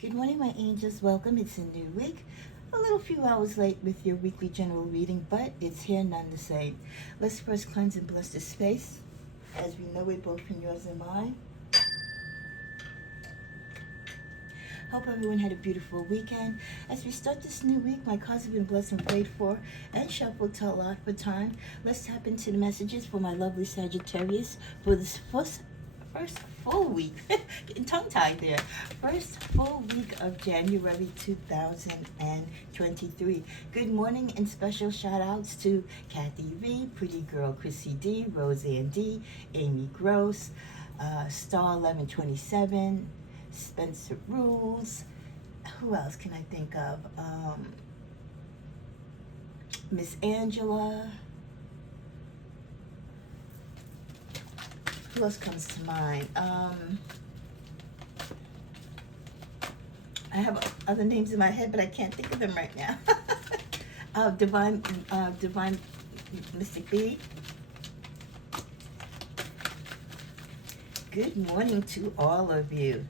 Good morning, my angels. Welcome. It's a new week. A little few hours late with your weekly general reading, but it's here none the same. Let's first cleanse and bless the space, as we know it both in yours and mine. Hope everyone had a beautiful weekend. As we start this new week, my cards have been blessed and prayed for and shuffled to allot for time. Let's tap into the messages for my lovely Sagittarius for this first full week. Getting tongue-tied there. First full week of January 2023. Good morning and special shout-outs to Kathy V, Pretty Girl Chrissy D, Roseanne D, Amy Gross, Star 1127, Spencer Rules. Who else can I think of? Miss Angela. Who else comes to mind? I have other names in my head, but I can't think of them right now. Divine Mystic B. Good morning to all of you.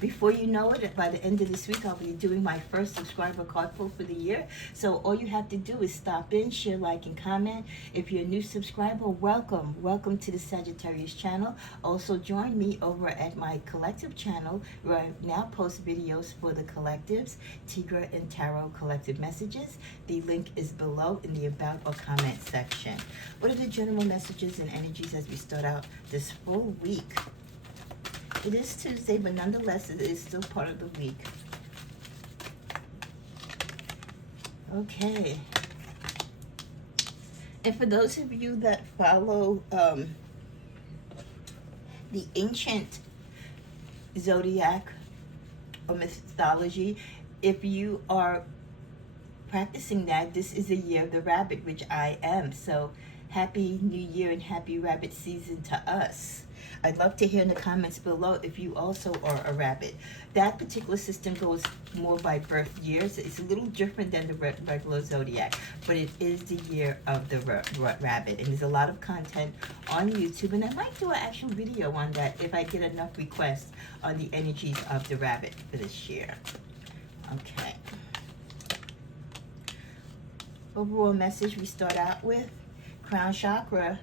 Before you know it, by the end of this week, I'll be doing my first subscriber card pull for the year. So all you have to do is stop in, share, like, and comment. If you're a new subscriber, welcome. Welcome to the Sagittarius channel. Also join me over at my collective channel, where I now post videos for the collectives, Tigra and Tarot Collective Messages. The link is below in the About or Comment section. What are the general messages and energies as we start out this full week? It is Tuesday, but nonetheless, it is still part of the week. Okay. And for those of you that follow the ancient Zodiac or mythology, if you are practicing that, this is the year of the rabbit, which I am. So happy New Year and happy rabbit season to us. I'd love to hear in the comments below if you also are a rabbit. That particular system goes more by birth years. It's a little different than the regular zodiac, but it is the year of the rabbit. And there's a lot of content on YouTube, and I might do an actual video on that if I get enough requests on the energies of the rabbit for this year. Okay. Overall message we start out with, crown chakra.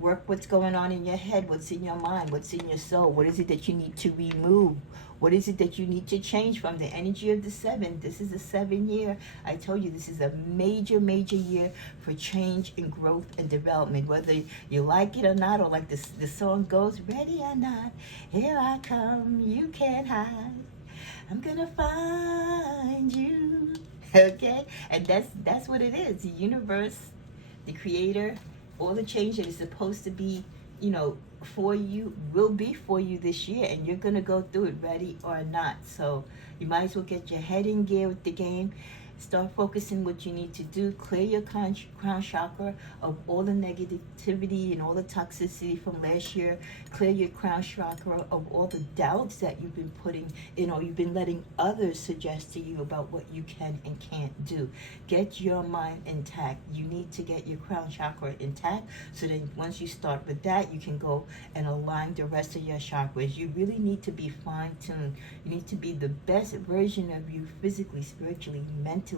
Work what's going on in your head, what's in your mind, what's in your soul. What is it that you need to remove? What is it that you need to change from? The energy of the 7. This is a 7 year. I told you this is a major, major year for change and growth and development. Whether you like it or not, or like the song goes, ready or not, here I come, you can't hide. I'm gonna find you. Okay? And that's what it is. The universe, the creator, all the change that is supposed to be, for you will be for you this year, and you're going to go through it ready or not. So you might as well get your head in gear with the game. Start focusing what you need to do. Clear your crown chakra of all the negativity and all the toxicity from last year. Clear your crown chakra of all the doubts that you've been putting in, or you've been letting others suggest to you about what you can and can't do. Get your mind intact. You need to get your crown chakra intact, so then once you start with that, you can go and align the rest of your chakras. You really need to be fine-tuned. You need to be the best version of you physically, spiritually, mentally,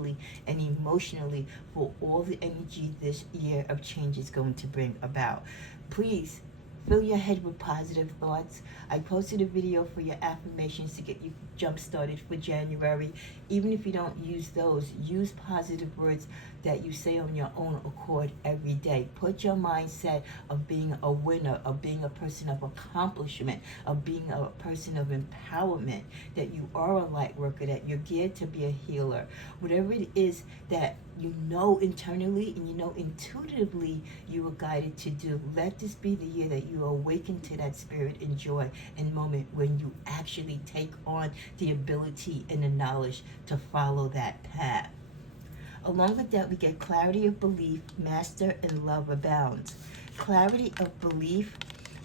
and emotionally for all the energy this year of change is going to bring about. Please fill your head with positive thoughts. I posted a video for your affirmations to get you jump started for January. Even if you don't use those, use positive words that you say on your own accord every day. Put your mindset of being a winner, of being a person of accomplishment, of being a person of empowerment, that you are a light worker, that you're geared to be a healer. Whatever it is that you know internally and you know intuitively you were guided to do, let this be the year that you awaken to that spirit and joy and moment when you actually take on the ability and the knowledge to follow that path. Along with that, we get clarity of belief, master, and love abounds. Clarity of belief,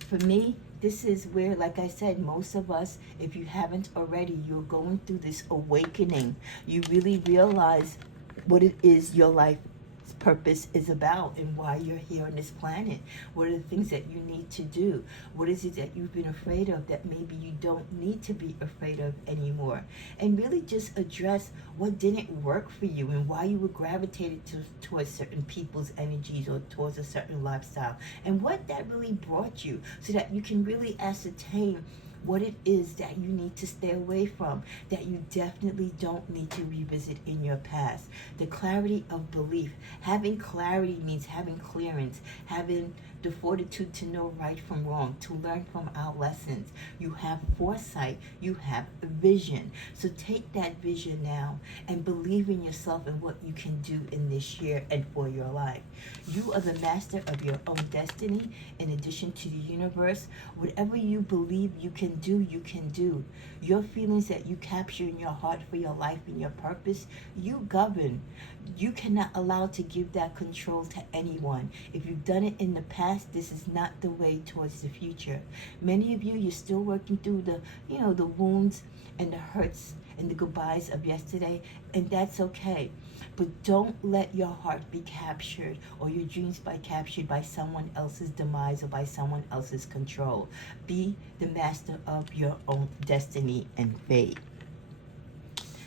for me, this is where, like I said, most of us, if you haven't already, you're going through this awakening. You really realize what it is your life purpose is about and why you're here on this planet. What are the things that you need to do? What is it that you've been afraid of that maybe you don't need to be afraid of anymore? And really just address what didn't work for you and why you were gravitated towards certain people's energies or towards a certain lifestyle, and what that really brought you, so that you can really ascertain what it is that you need to stay away from, that you definitely don't need to revisit in your past. The clarity of belief. Having clarity means having clearance, having the fortitude to know right from wrong, to learn from our lessons. You have foresight, you have a vision. So take that vision now and believe in yourself and what you can do in this year and for your life. You are the master of your own destiny. In addition to the universe, whatever you believe you can do, you can do. Your feelings that you capture in your heart for your life and your purpose, you govern. You cannot allow to give that control to anyone. If you've done it in the past, this is not the way towards the future. Many of you, you're still working through the wounds and the hurts and the goodbyes of yesterday, and that's okay. But don't let your heart be captured or your dreams be captured by someone else's demise or by someone else's control. Be the master of your own destiny and fate.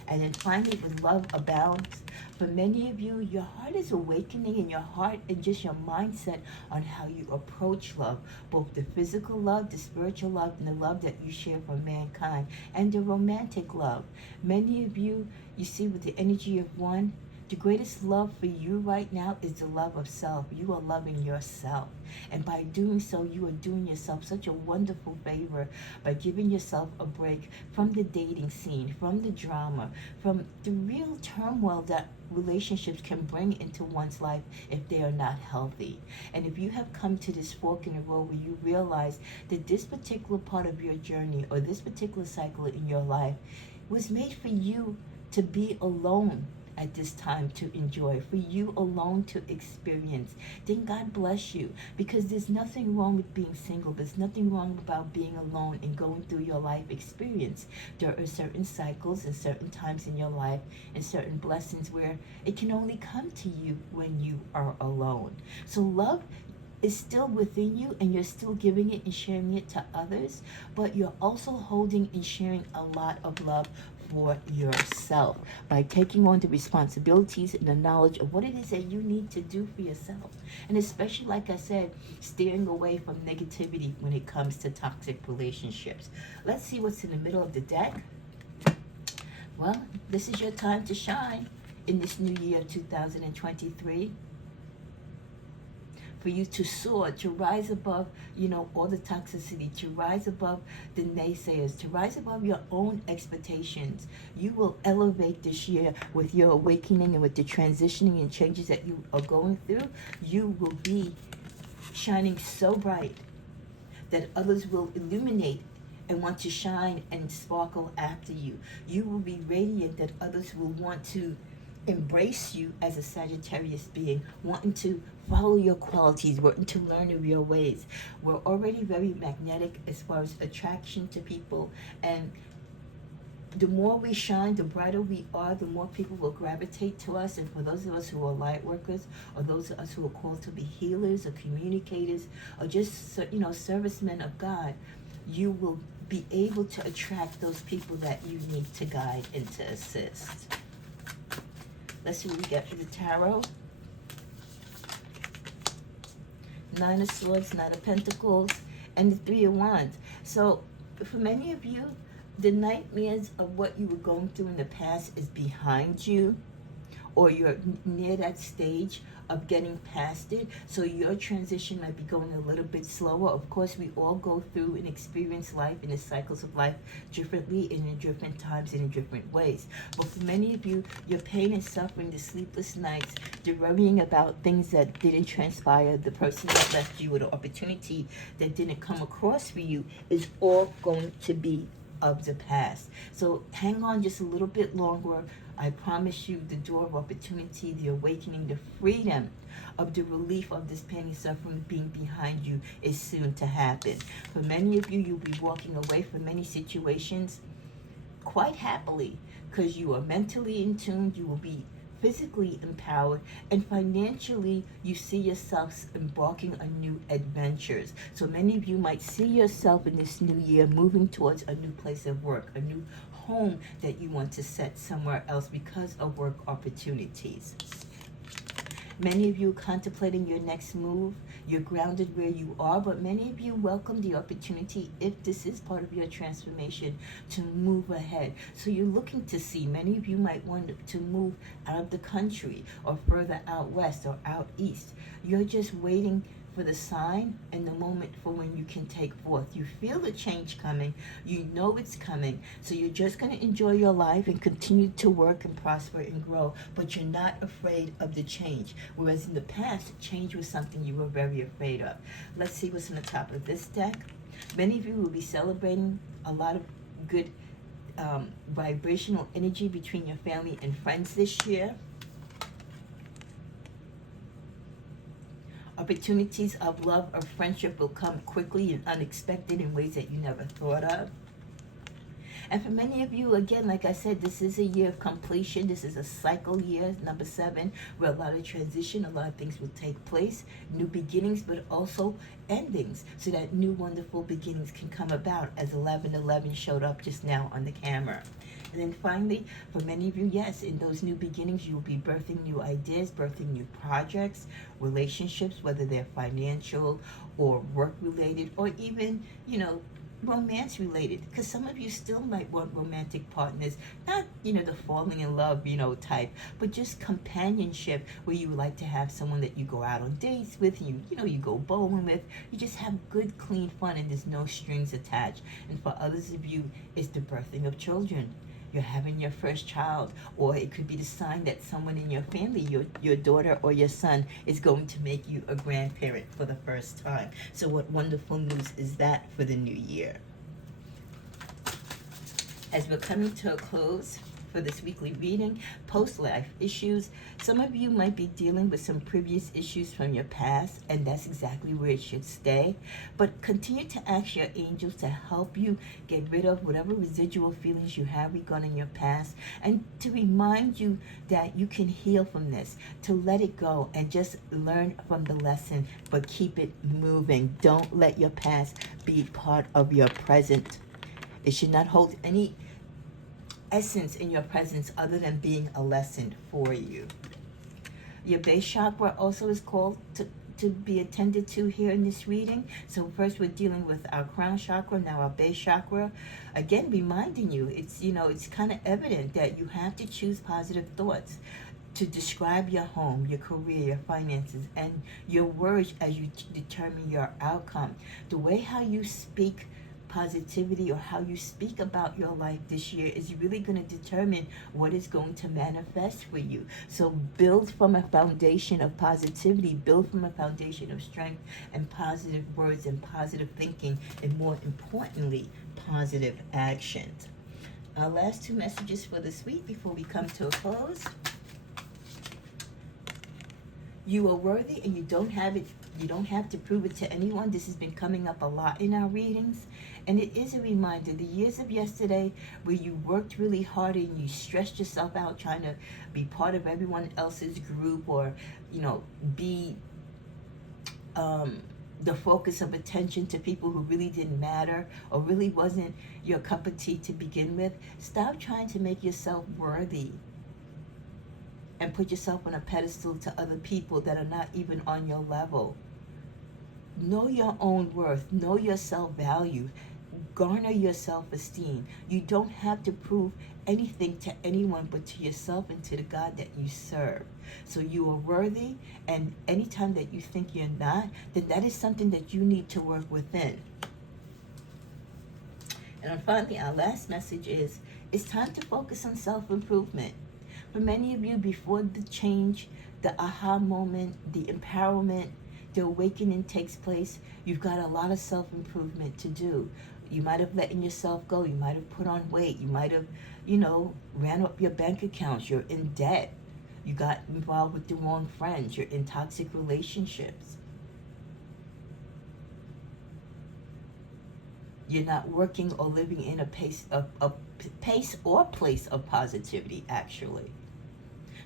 And then finally, with love abounds. For many of you, your heart is awakening, in your heart and just your mindset on how you approach love, both the physical love, the spiritual love, and the love that you share for mankind, and the romantic love. Many of you, you see with the energy of one, the greatest love for you right now is the love of self. You are loving yourself. And by doing so, you are doing yourself such a wonderful favor by giving yourself a break from the dating scene, from the drama, from the real turmoil that relationships can bring into one's life if they are not healthy. And if you have come to this fork in the road where you realize that this particular part of your journey or this particular cycle in your life was made for you to be alone at this time, to enjoy, for you alone to experience, then God bless you, because there's nothing wrong with being single. There's nothing wrong about being alone and going through your life experience. There are certain cycles and certain times in your life and certain blessings where it can only come to you when you are alone. So love is still within you, and you're still giving it and sharing it to others, but you're also holding and sharing a lot of love for yourself by taking on the responsibilities and the knowledge of what it is that you need to do for yourself. And especially, like I said, steering away from negativity when it comes to toxic relationships. Let's see what's in the middle of the deck. Well, this is your time to shine in this new year of 2023. For you to soar, to rise above, all the toxicity, to rise above the naysayers, to rise above your own expectations. You will elevate this year with your awakening and with the transitioning and changes that you are going through. You will be shining so bright that others will illuminate and want to shine and sparkle after you. You will be radiant that others will want to embrace you as a Sagittarius being, wanting to follow your qualities, wanting to learn of your ways. We're already very magnetic as far as attraction to people, and the more we shine, the brighter we are, the more people will gravitate to us. And for those of us who are light workers, or those of us who are called to be healers or communicators, or just servicemen of God, you will be able to attract those people that you need to guide and to assist. Let's see what we get for the tarot. Nine of Swords, Nine of Pentacles, and the Three of Wands. So for many of you, the nightmares of what you were going through in the past is behind you, or you're near that stage of getting past it. So your transition might be going a little bit slower. Of course, we all go through and experience life and the cycles of life differently and in different times and in different ways. But for many of you, your pain and suffering, the sleepless nights, the worrying about things that didn't transpire, the person that left you, or the opportunity that didn't come across for you, is all going to be of the past. So hang on just a little bit longer. I promise you, the door of opportunity, the awakening, the freedom of the relief of this pain and suffering being behind you is soon to happen. For many of you, you'll be walking away from many situations quite happily, because you are mentally in tune. You will be physically empowered, and financially you see yourself embarking on new adventures. So many of you might see yourself in this new year moving towards a new place of work, a new home that you want to set somewhere else because of work opportunities. Many of you contemplating your next move. You're grounded where you are, but many of you welcome the opportunity, if this is part of your transformation, to move ahead. So you're looking to see, many of you might want to move out of the country or further out west or out east. You're just waiting for the sign and the moment for when you can take forth. You feel the change coming. You know it's coming. So you're just going to enjoy your life and continue to work and prosper and grow. But you're not afraid of the change. Whereas in the past, change was something you were very afraid of. Let's see what's on the top of this deck. Many of you will be celebrating a lot of good vibrational energy between your family and friends this year. Opportunities of love or friendship will come quickly and unexpected in ways that you never thought of. And for many of you, again, like I said, this is a year of completion. This is a cycle year, number 7, where a lot of transition, a lot of things will take place. New beginnings, but also endings, so that new wonderful beginnings can come about, as 1111 showed up just now on the camera. And then finally, for many of you, yes, in those new beginnings, you'll be birthing new ideas, birthing new projects, relationships, whether they're financial or work-related, or even, romance-related. Because some of you still might want romantic partners, not, the falling in love, type, but just companionship, where you would like to have someone that you go out on dates with, you go bowling with, you just have good, clean fun, and there's no strings attached. And for others of you, it's the birthing of children. You're having your first child, or it could be the sign that someone in your family, your daughter or your son, is going to make you a grandparent for the first time. So what wonderful news is that for the new year? As we're coming to a close for this weekly reading, post-life issues. Some of you might be dealing with some previous issues from your past, and that's exactly where it should stay. But continue to ask your angels to help you get rid of whatever residual feelings you have regarding your past, and to remind you that you can heal from this, to let it go and just learn from the lesson, but keep it moving. Don't let your past be part of your present. It should not hold any essence in your presence other than being a lesson for you. Your base chakra also is called to be attended to here in this reading. So first we're dealing with our crown chakra, now our base chakra. Again, reminding you, it's kind of evident that you have to choose positive thoughts to describe your home, your career, your finances, and your words as you determine your outcome. The way how you speak positivity, or how you speak about your life this year, is really going to determine what is going to manifest for you. So build from a foundation of positivity, build from a foundation of strength and positive words and positive thinking, and more importantly, positive actions. Our last 2 messages for this week before we come to a close. You are worthy, and you don't have to prove it to anyone. This has been coming up a lot in our readings. And it is a reminder, the years of yesterday where you worked really hard and you stressed yourself out trying to be part of everyone else's group, or, be the focus of attention to people who really didn't matter or really wasn't your cup of tea to begin with. Stop trying to make yourself worthy and put yourself on a pedestal to other people that are not even on your level. Know your own worth. Know your self-value. Garner your self-esteem. You don't have to prove anything to anyone but to yourself and to the God that you serve. So you are worthy, and anytime that you think you're not, then that is something that you need to work within. And finally, our last message is, it's time to focus on self-improvement. For many of you, before the change, the aha moment, the empowerment, the awakening takes place, you've got a lot of self-improvement to do. You might have let yourself go. You might have put on weight. You might have, ran up your bank accounts. You're in debt. You got involved with the wrong friends. You're in toxic relationships. You're not working or living in a pace or place of positivity, actually.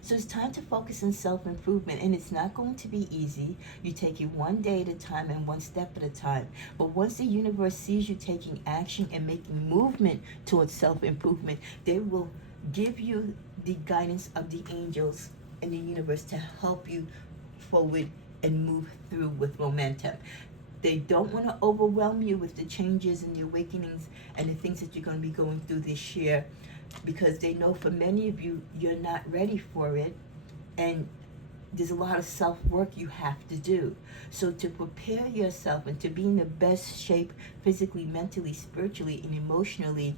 So it's time to focus on self-improvement, and it's not going to be easy. You take it one day at a time and one step at a time. But once the universe sees you taking action and making movement towards self-improvement, they will give you the guidance of the angels and the universe to help you forward and move through with momentum. They don't want to overwhelm you with the changes and the awakenings and the things that you're going to be going through this year, because they know for many of you, you're not ready for it, and there's a lot of self-work you have to do. So to prepare yourself and to be in the best shape physically, mentally, spiritually, and emotionally,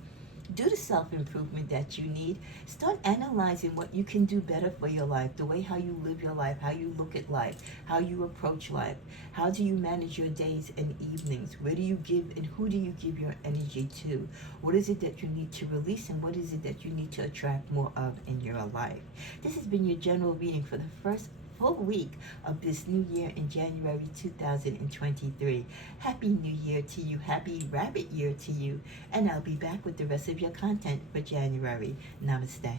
do the self-improvement that you need. Start analyzing what you can do better for your life, the way how you live your life, how you look at life, how you approach life. How do you manage your days and evenings? Where do you give and who do you give your energy to? What is it that you need to release, and what is it that you need to attract more of in your life? This has been your general reading for the first full week of this new year in January 2023. Happy New Year to you. Happy Rabbit Year to you. And I'll be back with the rest of your content for January. Namaste.